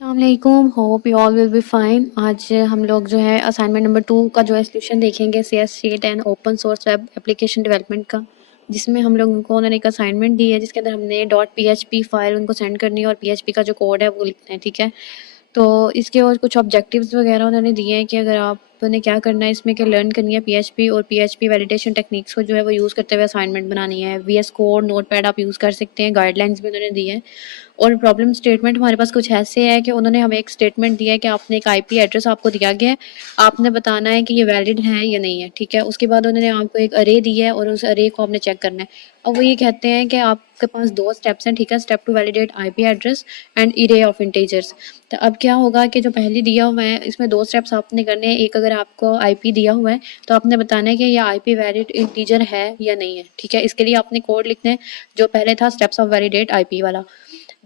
अस्सलामुअलैकुम, hope you all will be fine. आज हम लोग जो है असाइनमेंट नंबर 2 का जो है सॉल्यूशन देखेंगे CS-SHEET open source web application development का, जिसमें हम लोगों को उन्होंने एक असाइनमेंट दी है जिसके अंदर हमने .php फाइल उनको सेंड करनी है और PHP का जो कोड है वो लिखना है। ठीक है, तो इसके और कुछ ऑब्जेक्टिव्स वगैरह उन्होंने दिए हैं कि अगर आपने क्या करना है इसमें, कि लर्न करनी है PHP और PHP वैलिडेशन टेक्निक्स को जो है वो यूज़ करते हुए असाइनमेंट बनानी है। VS कोड, नोटपैड आप यूज़ कर सकते हैं। गाइडलाइंस भी उन्होंने दी है। और प्रॉब्लम स्टेटमेंट हमारे पास कुछ ऐसे है कि उन्होंने हमें एक स्टेटमेंट दिया है कि आपने एक IP एड्रेस आपको दिया गया है, आपने बताना है कि ये वैलिड है या नहीं है। ठीक है, उसके बाद उन्होंने आपको एक अरे दी है और उस अरे को आपने चेक करना है। अब वो ये कहते हैं कि आपके पास 2 स्टेप्स हैं। ठीक है, step to validate IP address and array of integers. तो अब क्या होगा कि जो पहले दिया हुआ है इसमें 2 स्टेप्स आपने करने हैं। एक, अगर आपको IP दिया हुआ है तो आपने बताना है कि ये IP वैलिड इंटीजर है या नहीं है। ठीक है, इसके लिए आपने कोड लिखना है जो पहले था स्टेप्स ऑफ वैलिडेट IP वाला।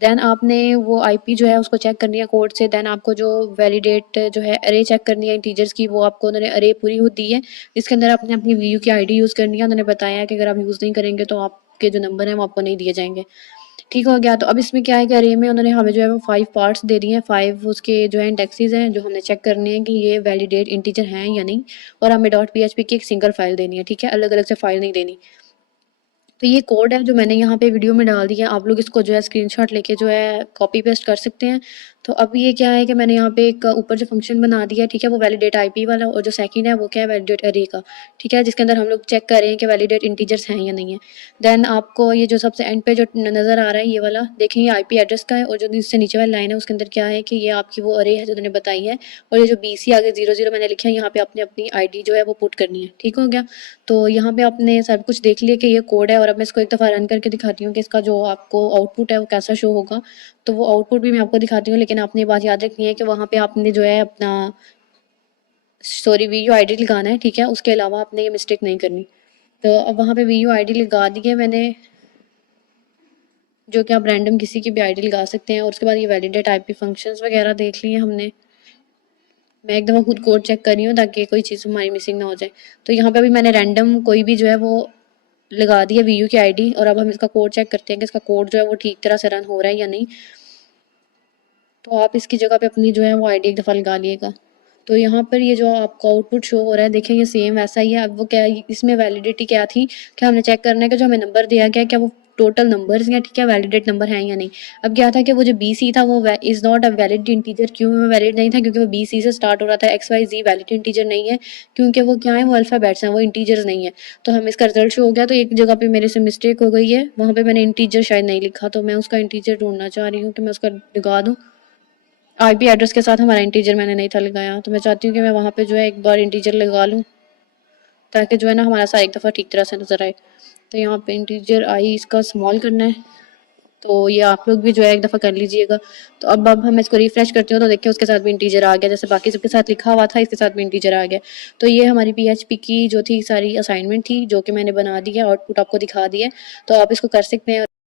देन आपने वो IP जो है उसको चेक करनी है कोड से। देन आपको जो वैलिडेट जो है अरे चेक करनी है इंटीजर्स की, वो आपको उन्होंने अरे पूरी दी है। इसके अंदर आपने अपनी VU की ID यूज़ करनी है। उन्होंने बताया है कि अगर आप यूज़ नहीं करेंगे तो आपके जो नंबर हैं वो आपको नहीं दिए जाएंगे। ठीक हो गया। तो अब इसमें क्या है कि अरे में उन्होंने हमें जो है वो 5 पार्ट्स दे दिए हैं, 5 उसके जो है इंडेक्सेस हैं जो हमने चेक करने हैं कि ये वैलिडेट इंटीजर हैं या नहीं। और हमें .php की एक सिंगल फाइल देनी है। ठीक है, अलग अलग से फाइल नहीं देनी। तो ये कोड है जो मैंने यहाँ पे वीडियो में डाल दिया, आप लोग इसको जो है स्क्रीनशॉट लेके जो है कॉपी पेस्ट कर सकते हैं। तो अब ये क्या है कि मैंने यहाँ पे एक ऊपर जो फंक्शन बना दिया है, ठीक है, वो वैलिडेट IP वाला, और जो सेकंड है वो क्या है, वैलिडेट अरे का। ठीक है, जिसके अंदर हम लोग चेक कर रहे हैं कि वैलिडेट इंटीजर्स हैं या नहीं है। देन आपको ये जो सबसे एंड पे जो नज़र आ रहा है ये वाला देखें, ये IP एड्रेस का है, और जो इससे नीचे वाली लाइन है उसके अंदर क्या है कि ये आपकी वो अरे है जो मैंने बताई है। और ये जो BC आगे 00 मैंने लिखा है, यहाँ पे आपने अपनी ID जो है वो पुट करनी है। ठीक हो गया। तो यहाँ पे आपने सब कुछ देख लिया कि ये कोड है, और अब मैं इसको एक दफ़ा रन करके दिखाती हूँ कि इसका जो आपको आउटपुट है वो कैसा शो होगा। तो वो आउटपुट भी मैं आपको दिखाती हूँ, लेकिन आपने ये बात याद रखनी है कि वहाँ पे आपने जो है अपना VU ID लगाना है। ठीक है, उसके अलावा आपने ये मिस्टेक नहीं करनी। तो अब वहाँ पे VU ID लगा दी है मैंने, जो कि आप रैंडम किसी की भी ID लगा सकते हैं। और उसके बाद ये वैलिडेट IP फंक्शंस वगैरह देख लिए हमने। मैं एक दफ़ा खुद कोड चेक कर रही हूँ ताकि कोई चीज़ हमारी मिसिंग ना हो जाए। तो यहाँ पे भी मैंने रैंडम कोई भी जो है वो लगा दिया VU की ID, और अब हम इसका कोड चेक करते हैं कि इसका कोड जो है वो ठीक तरह से रन हो रहा है या नहीं। तो आप इसकी जगह पे अपनी जो है वो ID एक दफ़ा लगा लिएगा। तो यहाँ पर ये जो आपको आउटपुट शो हो रहा है, देखें ये सेम वैसा ही है। अब वो क्या है, इसमें वैलिडिटी क्या थी कि हमने चेक करना है कि जो हमें नंबर दिया गया है क्या वो टोटल नंबर्स हैं, ठीक है, वैलिडेट नंबर हैं या नहीं। अब क्या था कि वो जो BC था वो is not a valid integer. क्यों वैलिड नहीं था? क्योंकि वो BC से स्टार्ट हो रहा था। XYZ वैलिड इंटीजर नहीं है, क्योंकि वो क्या है, वो अल्फ़ाबेट्स हैं, वो इंटीजर्स नहीं है। तो हमें इसका रिजल्ट शो हो गया। तो एक जगह पे मेरे से मिस्टेक हो गई है, वहाँ पे मैंने इंटीजर शायद नहीं लिखा, तो मैं उसका इंटीजर ढूंढना चाह रही हूँ कि मैं उसका लगा दूँ। IP एड्रेस के साथ हमारा इंटीजर मैंने नहीं था लगाया, तो मैं चाहती हूँ कि मैं वहाँ पे जो है एक बार इंटीजर लगा लूँ, ताकि जो है ना हमारा सा एक दफ़ा ठीक तरह से नज़र आए। तो यहाँ पे इंटीजर आई इसका स्मॉल करना है, तो ये आप लोग भी जो है एक दफ़ा कर लीजिएगा। तो अब हम इसको रिफ्रेश करते हो तो देखिए उसके साथ भी इंटीजर आ गया, जैसे बाकी सबके साथ लिखा हुआ था इसके साथ भी इंटीजर आ गया। तो ये हमारी PHP की जो थी सारी असाइनमेंट थी, जो कि मैंने बना दी है, आउटपुट आपको दिखा दिया है। तो आप इसको कर सकते हैं।